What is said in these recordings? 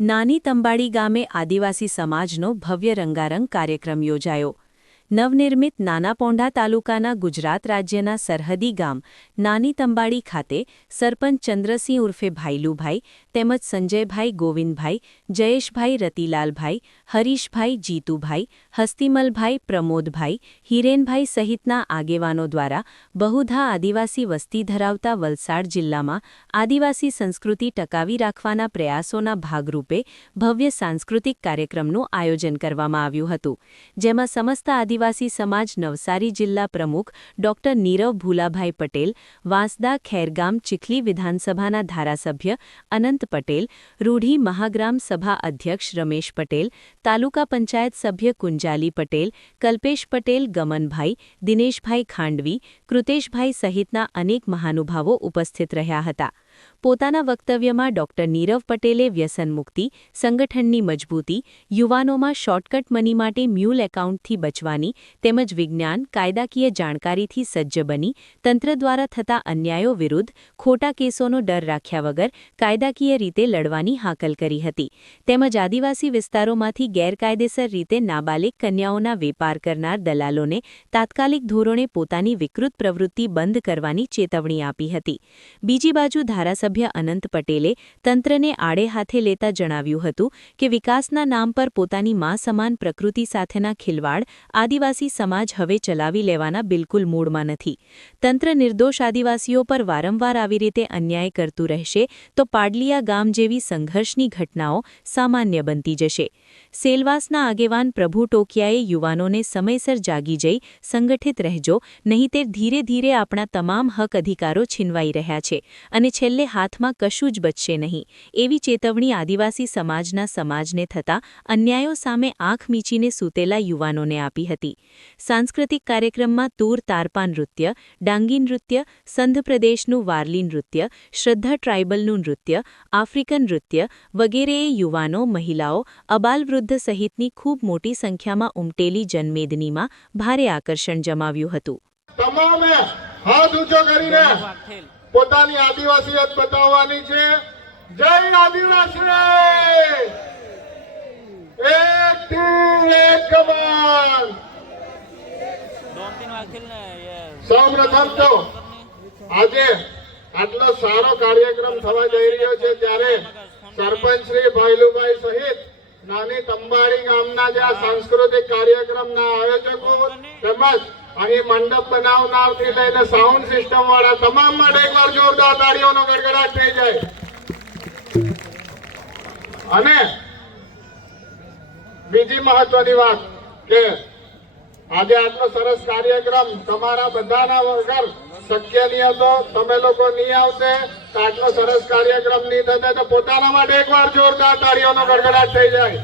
નાની તંબાડી ગામે આદિવાસી સમાજનો ભવ્ય રંગારંગ કાર્યક્રમ યોજાયો. નવનિર્મિત નાના પોંઢા તાલુકાના ગુજરાત રાજ્યના સરહદી ગામ નાની તંબાડી ખાતે સરપંચ ચંદ્રસિંહ ઉર્ફે ભાઈલુભાઈ તેમજ સંજયભાઈ ગોવિંદભાઈ, જયેશભાઈ રતિલાલભાઈ, હરીશભાઈ જીતુભાઈ, હસ્તિમલભાઈ પ્રમોદભાઈ, હિરેનભાઈ સહિતના આગેવાનો દ્વારા બહુધા આદિવાસી વસ્તી ધરાવતા વલસાડ જિલ્લામાં આદિવાસી સંસ્કૃતિ ટકાવી રાખવાના પ્રયાસોના ભાગરૂપે ભવ્ય સાંસ્કૃતિક કાર્યક્રમનું આયોજન કરવામાં આવ્યું હતું, જેમાં સમસ્ત આદિવાસી સમાજ નવસારી જિલ્લા પ્રમુખ ડોક્ટર નીરવ ભૂલાભાઈ પટેલ, વાંસદા ખેરગામ ચીખલી વિધાનસભાના ધારાસભ્ય અનંત પટેલ, રૂઢી મહાગ્રામ સભા અધ્યક્ષ રમેશ પટેલ, તાલુકા પંચાયત સભ્ય કુંજાલી પટેલ, કલ્પેશ પટેલ, ગમનભાઈ, દિનેશભાઈ ખાંડવી, કૃતેશભાઈ સહિતના અનેક મહાનુભાવો ઉપસ્થિત રહ્યા હતા. પોતાના વક્તવ્યમાં ડોક્ટર નીરવ પટેલે વ્યસનમુક્તિ, સંગઠનની મજબૂતી, યુવાનોમાં શોર્ટકટ મની માટે મ્યુલ એકાઉન્ટથી બચવાની તેમજ વિજ્ઞાન, કાયદાકીય જાણકારીથી સજ્જ બની તંત્ર દ્વારા થતા અન્યાયો વિરુદ્ધ ખોટા કેસોનો ડર રાખ્યા વગર કાયદાકીય રીતે લડવાની હાકલ કરી હતી. તેમજ આદિવાસી વિસ્તારોમાંથી ગેરકાયદેસર રીતે નાબાલિગ કન્યાઓના વેપાર કરનાર દલાલોને તાત્કાલિક ધોરણે પોતાની વિકૃત પ્રવૃત્તિ બંધ કરવાની ચેતવણી આપી હતી. બીજી બાજુ ધારાસભ્ય અનંત પટેલે તંત્રને આડે હાથે લેતા જણાવ્યું હતું કે વિકાસના નામ પર પોતાની મા સમાન પ્રકૃતિ સાથેના ખિલવાડ આદિવાસી સમાજ હવે ચલાવી લેવાના બિલકુલ મૂડમાં નથી. તંત્ર નિર્દોષ આદિવાસીઓ પર વારંવાર આવી રીતે અન્યાય કરતું રહેશે તો પાડલિયા ગામ જેવી સંઘર્ષની ઘટનાઓ સામાન્ય બનતી જશે. સેલવાસના આગેવાન પ્રભુ ટોકિયાએ યુવાનોને સમયસર જાગી જઈ સંગઠિત રહેજો, નહીંતર ધીરે ધીરે આપણા તમામ હક અધિકારો છીનવાઈ રહ્યા છે અને છેલ્લે હાથમાં કશું જ બચશે નહીં, એવી ચેતવણી આદિવાસી સમાજને થતા અન્યાયો સામે આંખ મીચીને સૂતેલા યુવાનોને આપી હતી. સાંસ્કૃતિક કાર્યક્રમમાં તૂર તારપા નૃત્ય, ડાંગી નૃત્ય, સંધ પ્રદેશનું વારલી નૃત્ય, શ્રદ્ધા ટ્રાઇબલનું નૃત્ય, આફ્રિકન નૃત્ય વગેરેએ યુવાનો, મહિલાઓ, અબાલવૃદ્ધ સહિતની ખૂબ મોટી સંખ્યામાં ઉમટેલી જનમેદનીમાં ભારે આકર્ષણ જમાવ્યું હતું. તમામે હાથ ઊંચો કરીને પોતાની આદિવાસીયત બતાવવાની છે. જય આદિવાસી! એક તીર એક કમાન! સૌપ્રથમ તો આજે આટલો સારો કાર્યક્રમ થવા જઈ રહ્યો છે ત્યારે સરપંચ શ્રી ભાઈલુભાઈ સહિત નાની તંબાડી ગામના જે આ સાંસ્કૃતિક કાર્યક્રમના આયોજકો તેમજ અહીં મંડપ બનાવનારથી લઈને સાઉન્ડ સિસ્ટમ વાળા તમામ માટે એકવાર જોરદાર તાળીઓનો ગડગડાટ થઈ જાય. અને બીજી મહત્વની વાત કે આજે આટલો સરસ કાર્યક્રમ તમારા બધાના વગર શક્ય નહીં હતો. તમે લોકો નહીં આવતે તો આટલો સરસ કાર્યક્રમ નહીં થતો. તો પોતાના માટે એકવાર જોરદાર તાળીઓનો ગડગડાટ થઈ જાય.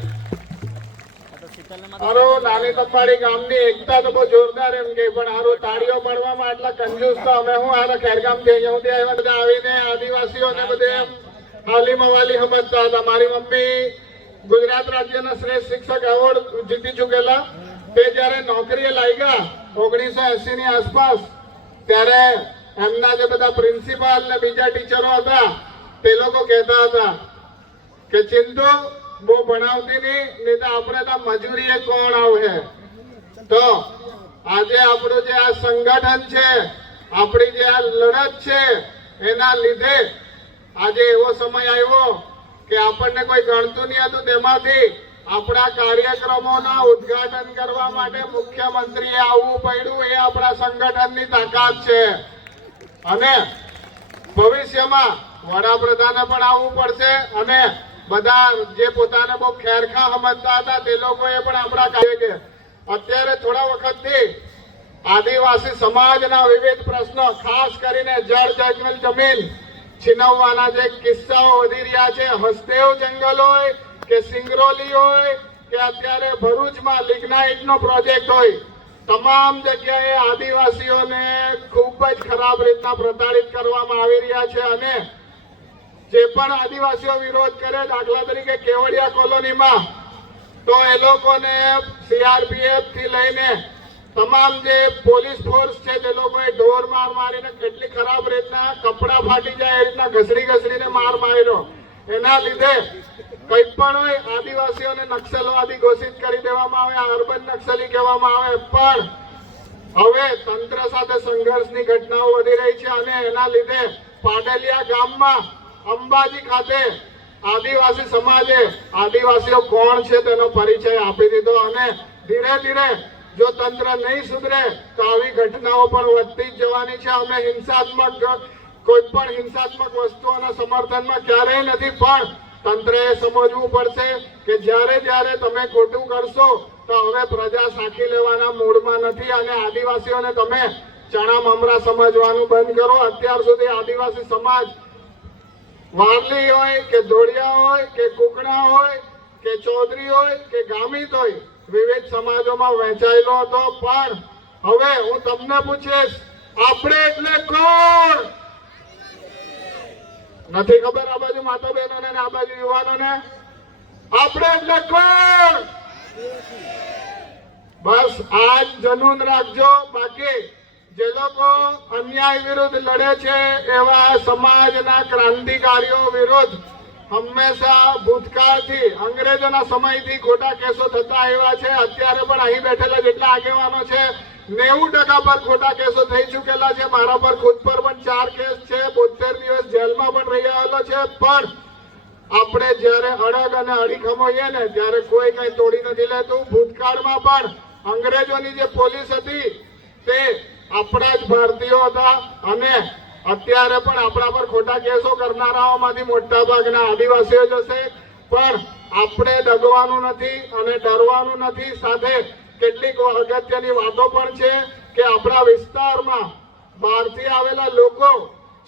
હારું નાની તંબાડી ગામની એકતા તો બહુ જોરદાર એમ કે, પણ હારું તાળીઓ પાડવામાં આટલા કંજૂસ તો અમે હું આ ખેરગામ થી અહીંયાથી આવ્યા બધા આવીને આદિવાસીઓને બધે હાલી મવાલી સમજતા હતા. મારી મમ્મી ગુજરાત રાજ્યના શ્રેષ્ઠ શિક્ષક એવોર્ડ જીતી ચૂકેલા. તે જયારે નોકરીએ લાગ્યા 1980 ની આસપાસ, ત્યારે એમના જે બધા પ્રિન્સિપાલ ને બીજા ટીચરો હતા તે લોકો કહેતા હતા કે ચિંતુ બહુ ભણાવતી નહીં તો આપણે તો મજૂરીએ કોણ આવે. તો આજે આપણું જે આ સંગઠન છે, આપણી જે આ લડત છે, એના લીધે આજે એવો સમય આવ્યો કે આપણને કોઈ ગણતું નહીં હતું. તેમાંથી આપણા કાર્યક્રમોના ઉદ્ઘાટન કરવા માટે મુખ્યમંત્રીએ આવવું પડ્યું. એ આપણા સંગઠનની તાકાત છે. અને ભવિષ્યમાં વડાપ્રધાને પણ આવવું પડશે. અને બધા જે પોતાને બહુ ખેરખા સમજતા હતા તે લોકોએ પણ આપણા કાર્ય કે અત્યારે થોડા વખતથી આદિવાસી સમાજના વિવિધ પ્રશ્નો, ખાસ કરીને જળ જમીન છીનવવાના જે કિસ્સાઓ વધી રહ્યા છે, હસદેવ જંગલ હોય કે સિંગરોલી હોય કે અત્યારે ભરૂચમાં લિગ્નાઇટનો પ્રોજેક્ટ હોય, તમામ જગ્યાએ આદિવાસીઓને ખૂબ જ ખરાબ રીતના પ્રતાડિત કરવામાં આવી રહ્યા છે. અને જે પણ આદિવાસીઓ વિરોધ કરે, દાખલા તરીકે કેવડિયા કોલોનીમાં, તો એ લોકોને CRPF થી લઈને તમામ જે પોલીસ ફોર્સ છે તે લોકોએ ઢોર મારીને કેટલી ખરાબ રીતના કપડા ફાટી જાય એ રીતના ઘસડીને માર માર્યો. એના લીધે કંઈ પણ હોય આદિવાસીઓને નક્સલવાદી ઘોષિત કરી દેવામાં આવે, અર્બન નક્સલી કહેવામાં આવે, પણ હવે તંત્ર સાથે સંઘર્ષની ઘટનાઓ વધી રહી છે અને એના લીધે પાડલિયા ગામમાં અંબાજી ખાતે આદિવાસી સમાજે આદિવાસીઓ કોણ છે તેનો પરિચય આપી દીધો અને ધીરે ધીરે જો તંત્ર નહીં સુધરે તો આવી ઘટનાઓ પણ વધતી જ જવાની છે. અમે કોઈ પણ હિંસાત્મક વસ્તુઓના સમર્થનમાં ક્યારેય નથી, પણ તંત્રએ સમજવું પડશે કે જ્યારે તમે ખોટું કરશો તો હવે પ્રજા સાખી લેવાના મૂડમાં નથી અને આદિવાસીઓને તમે ચણા મમરા સમજવાનું બંધ કરો. અત્યાર સુધી આદિવાસી સમાજ વારલી હોય કે ધોળિયા હોય કે કુકણા હોય કે ચૌધરી હોય કે ગામિત હોય વિવિધ સમાજોમાં વહેંચાયેલો હતો, પણ હવે હું તમને પૂછીશ, આપણે એટલે કોણ? નથી ખબર આ બાજુ માતા બહેનોને આ બાજુ યુવાનોને? આપણે એટલે કોણ? બસ આજ જનૂન રાખજો. બાકી જે લોકો અન્યાય વિરુદ્ધ લડે છે એવા સમાજના ક્રાંતિકારીઓ વિરુદ્ધ હંમેશા ભૂતકાળથી અંગ્રેજોના સમયથી ખોટા કેસો થતા આવ્યા છે. અત્યારે પણ અહીં બેઠેલા જેટલા આગેવાનો છે 90% પર ખોટા કેસો થઈ ચૂકેલા છે. મારા પર ખુદ પર પણ 4 કેસ છે, 72 દિવસ જેલમાં પણ રહી આવેલો છે. પણ આપણે જ્યારે અડગ અને અડીખમ હોઈએ ને ત્યારે કોઈ કઈ તોડી નથી લેતું. ભૂતકાળમાં પણ અંગ્રેજોની જે પોલીસ હતી તે આપણા જ ભારતીયો હતા અને અત્યારે પણ આપણા પર ખોટા કેસો કરનારાઓમાંથી મોટા ભાગના આદિવાસીઓ જ હશે. પણ આપણે ડગવાનું નથી અને ડરવાનું નથી. સાથે કેટલીક અગત્યની વાતો પણ છે કે આપણા વિસ્તારમાં બહારથી આવેલા લોકો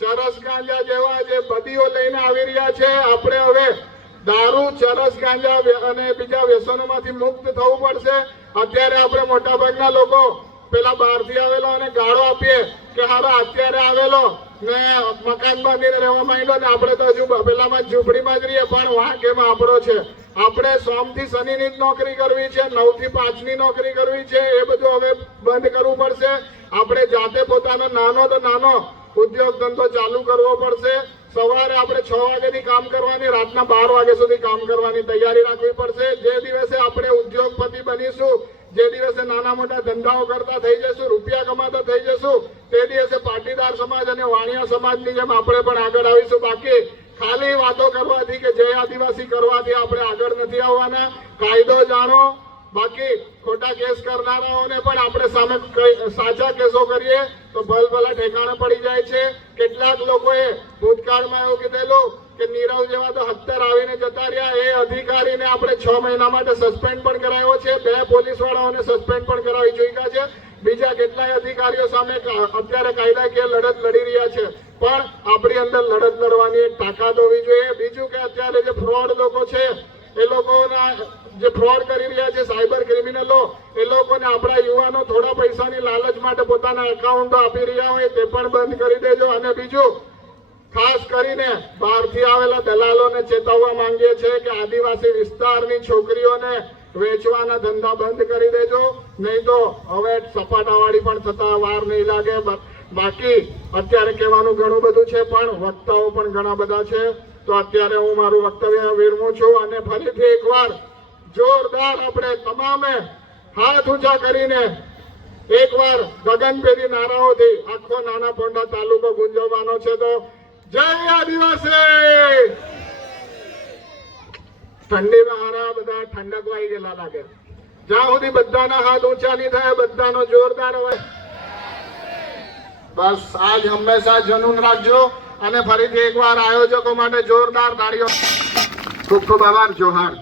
ચરસ ગાંજા જેવા જે બદીઓ લઈને આવી રહ્યા છે. આપણે હવે દારૂ, ચરસ ગાંજા અને બીજા વ્યસનોમાંથી મુક્ત થવું પડશે. અત્યારે આપણે મોટા ભાગના લોકો પેલા બહારથી આવેલો અને ગાળો આપીએ કે હારા અત્યારે આવેલો ને મકાન બાંધીને રહેવા માંડ્યો ને આપણે તો હજુ પેલામાં ઝૂંપડીમાં જ રહીએ, પણ વાંક એમાં આપણો છે. આપણે સોમથી શનિની જ નોકરી કરવી છે, 9 થી 5 ની નોકરી કરવી છે. એ બધું હવે બંધ કરવું પડશે. આપણે જાતે પોતાનો નાનો તો નાનો ઉદ્યોગ ધંધો ચાલુ કરવો પડશે. સવારે આપણે 6 વાગ્યાથી કામ કરવાની, રાતના 12 વાગ્યા સુધી કામ કરવાની તૈયારી રાખવી પડશે. જે દિવસે આપણે ઉદ્યોગપતિ બનીશું, જે દિવસે નાના મોટા ધંધાઓ કરતા થઈ જશું, રૂપિયા કમાતા થઈ જશું, તે દિવસે પાટીદાર સમાજ અને વાણિયા સમાજની જેમ આપણે પણ આગળ આવીશું. બાકી ખાલી વાતો કરવાથી કે જય આદિવાસી કરવાથી આપણે આગળ નથી આવવાના. કાયદો જાણો. બાકી ખોટા કેસ કરનારાઓને પણ આપણે સામે સાચા કેસો કરીએ તો ભલભલા ઠેકાણે પડી જાય છે. કેટલાક લોકોએ ભૂતકાળમાં એવું કીધેલું કે નીરવ જેવા તો 70 આવીને જતા રહ્યા. એ અધિકારીને આપણે 6 મહિના માટે સસ્પેન્ડ પણ કરાયો છે. 2 પોલીસ વાળાઓને સસ્પેન્ડ પણ કરાવી ચૂક્યા છે. બીજા કેટલાય અધિકારીઓ સામે અત્યારે કાયદાકીય લડત લડી રહ્યા છે. પણ આપણી અંદર લડત લડવાની એક તાકાત હોવી જોઈએ. બીજું કે અત્યારે જે ફ્રોડ લોકો છે એ લોકોના જે ફ્રોડ કરી રહ્યા છે સાયબર ક્રિમિનલો, એ લોકોને આપણા યુવાનો થોડા પૈસાની લાલચ માટે પોતાના એકાઉન્ટો આપી રહ્યા હોય તે પણ બંધ કરી દેજો. અને બીજું ખાસ કરીને બહારથી આવેલા દલાલોને ચેતવવા માંગીએ છીએ કે આદિવાસી વિસ્તારની છોકરીઓને વેચવાના ધંધા બંધ કરી દેજો, નહીં તો હવે સપાટાવાળી પણ થતા વાર નહીં લાગે. બાકી અત્યારે કહેવાનું ઘણું બધું છે પણ વક્તાઓ પણ ઘણા બધા છે. તો અત્યારે હું મારું વક્તવ્ય વિરમું છું અને ફરીથી એકવાર જોરદાર આપણે તમામે હાથ ઊંચા કરીને એકવાર ગગનભેદી નારાઓથી આખો નાના પોંડા તાલુકો ગુંજવવાનો છે. તો જય આદિવાસી. ઠંડીમાં હારા બધા ઠંડક વાઈ ગયેલા લાગે. જ્યાં સુધી બધાના હાથ ઊંચા નહીં થાય, બધાનો જોરદાર હોય. બસ આજ હંમેશા જનૂન રાખજો અને ફરીથી એકવાર આયોજકો માટે જોરદાર તાળીઓ. ખૂબ ખૂબ આભાર. જોહાર.